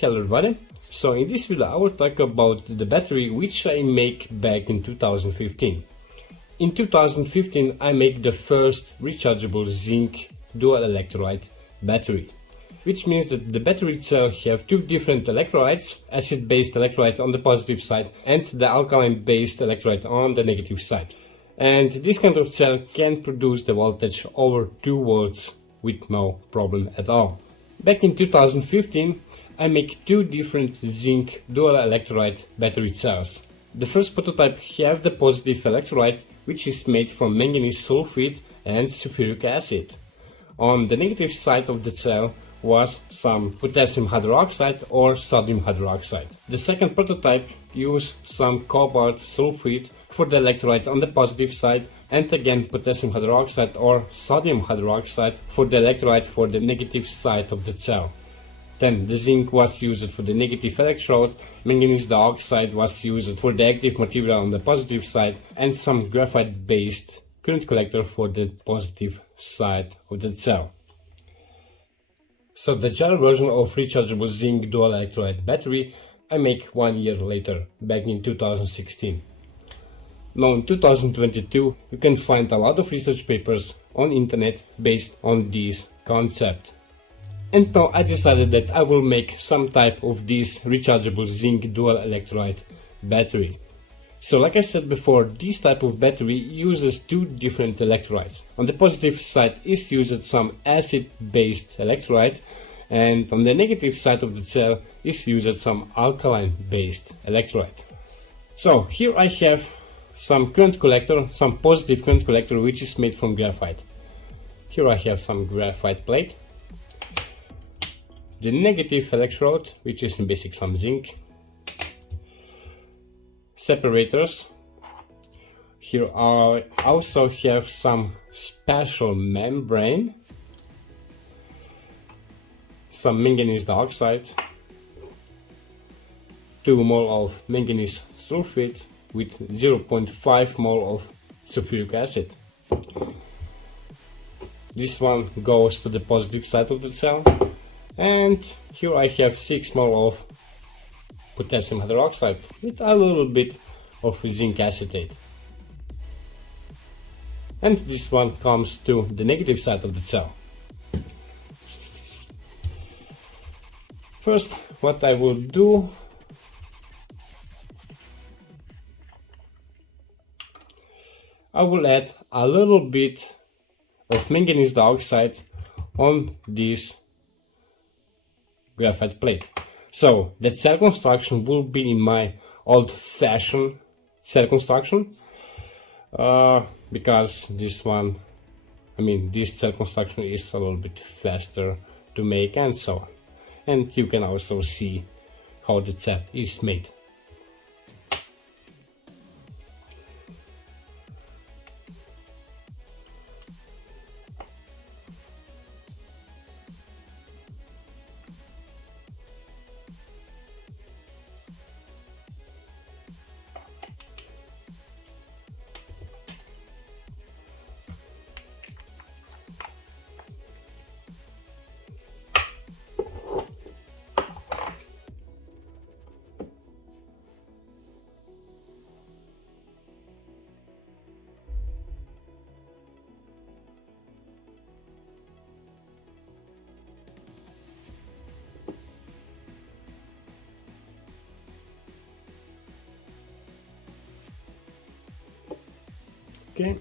Hello everybody. So in this video I will talk about the battery which I make back in 2015. In 2015 I make the first rechargeable zinc dual electrolyte battery, which means that the battery itself have two different electrolytes, acid-based electrolyte on the positive side and the alkaline-based electrolyte on the negative side. And this kind of cell can produce the voltage over 2 volts with no problem at all. Back in 2015 I make two different zinc dual electrolyte battery cells. The first prototype have the positive electrolyte, which is made from manganese sulfide and sulfuric acid. On the negative side of the cell was some potassium hydroxide or sodium hydroxide. The second prototype used some cobalt sulfide for the electrolyte on the positive side and again potassium hydroxide or sodium hydroxide for the electrolyte for the negative side of the cell. Then the zinc was used for the negative electrode, manganese dioxide was used for the active material on the positive side, and some graphite based current collector for the positive side of the cell. So the gel version of rechargeable zinc dual electrolyte battery I make 1 year later, back in 2016. Now in 2022 you can find a lot of research papers on internet based on this concept. And now I decided that I will make some type of this rechargeable zinc dual electrolyte battery. So like I said before, this type of battery uses two different electrolytes. On the positive side is used some acid based electrolyte, and on the negative side of the cell is used some alkaline based electrolyte. So here I have some current collector, some positive current collector which is made from graphite. Here I have some graphite plate. The negative electrode, which is in basic some zinc. Separators. Here I also have some special membrane. Some manganese dioxide. 2 mole of manganese sulfate with 0.5 mole of sulfuric acid. This one goes to the positive side of the cell. And here I have 6 mole of potassium hydroxide with a little bit of zinc acetate. And this one comes to the negative side of the cell. First, what I will do, I will add a little bit of manganese dioxide on this graphite plate. So that cell construction will be in my old-fashioned cell construction, because this one, this cell construction is a little bit faster to make and so on. And you can also see how the cell is made. Okay.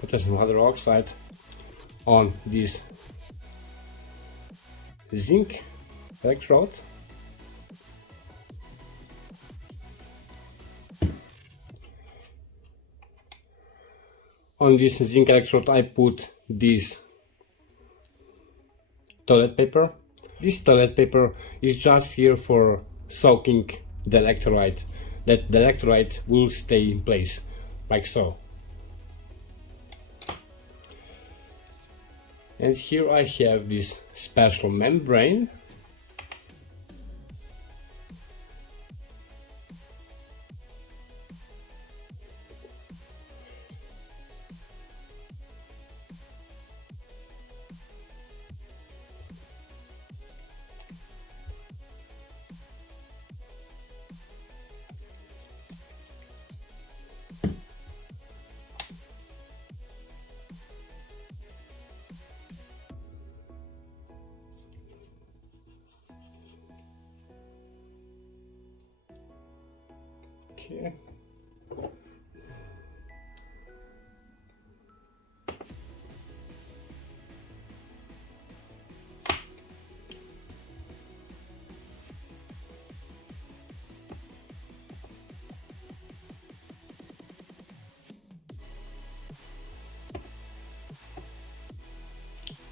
Potassium hydroxide on this zinc electrode. On this zinc electrode I put this toilet paper. This toilet paper is just here for soaking the electrolyte, that the electrolyte will stay in place, like so. And here I have this special membrane. Okay.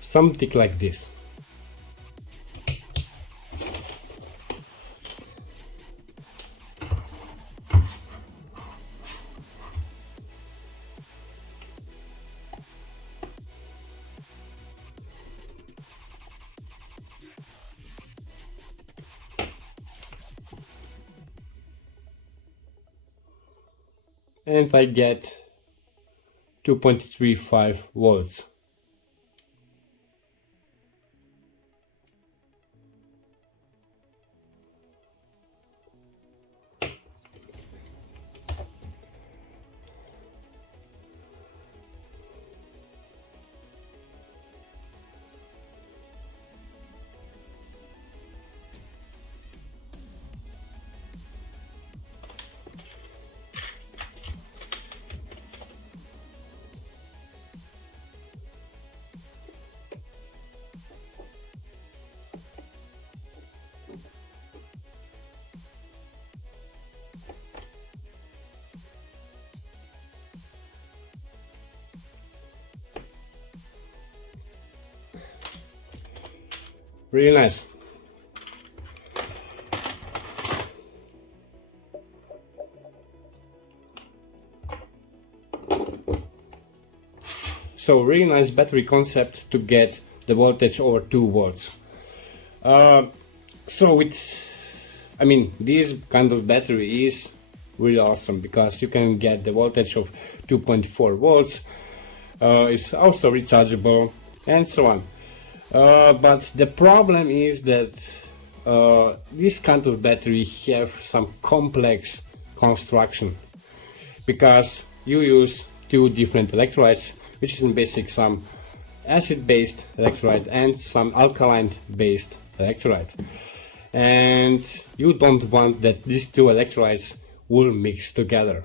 Something like this. And I get 2.35 volts. Really nice. So really nice battery concept to get the voltage over 2 volts. So this kind of battery is really awesome because you can get the voltage of 2.4 volts. It's also rechargeable and so on. But the problem is that this kind of battery have some complex construction because you use 2 different electrolytes, which is in basic some acid-based electrolyte and some alkaline-based electrolyte. And you don't want that these 2 electrolytes will mix together.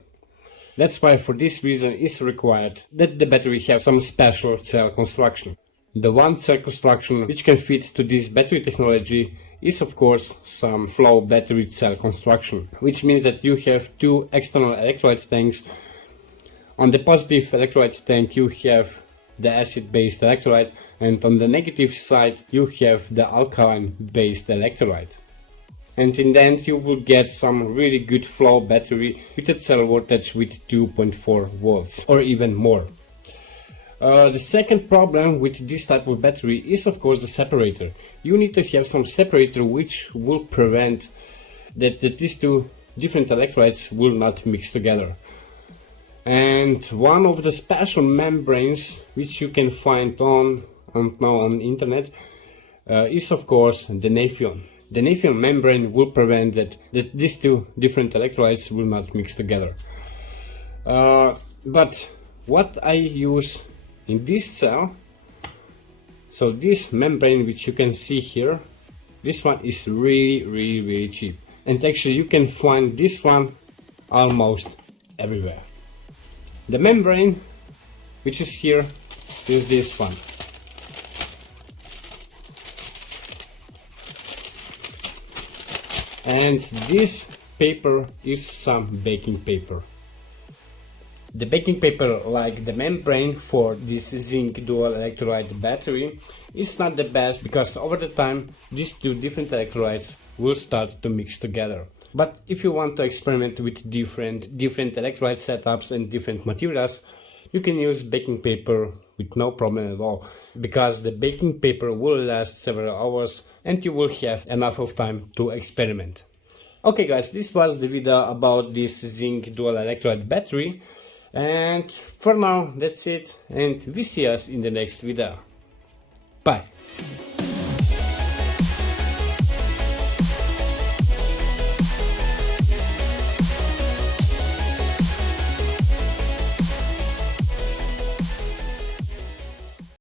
That's why for this reason it's required that the battery have some special cell construction. The one cell construction which can fit to this battery technology is of course some flow battery cell construction, which means that you have 2 external electrolyte tanks. On the positive electrolyte tank you have the acid-based electrolyte, and on the negative side you have the alkaline-based electrolyte. And in the end you will get some really good flow battery with a cell voltage with 2.4 volts or even more. The second problem with this type of battery is of course the separator. You need to have some separator which will prevent that these 2 different electrolytes will not mix together. And one of the special membranes which you can find now on the internet is of course the Nafion. The Nafion membrane will prevent that these 2 different electrolytes will not mix together. But what I use in this cell, so this membrane which you can see here, this one is really cheap, and actually you can find this one almost everywhere. The membrane which is here is this one. And this paper is some baking paper. The baking paper, like the membrane for this zinc dual electrolyte battery, is not the best because over the time these 2 different electrolytes will start to mix together. But if you want to experiment with different electrolyte setups and different materials, you can use baking paper with no problem at all, because the baking paper will last several hours and you will have enough of time to experiment. Okay guys, this was the video about this zinc dual electrolyte battery, and for now that's it, and we see us in the next video. Bye.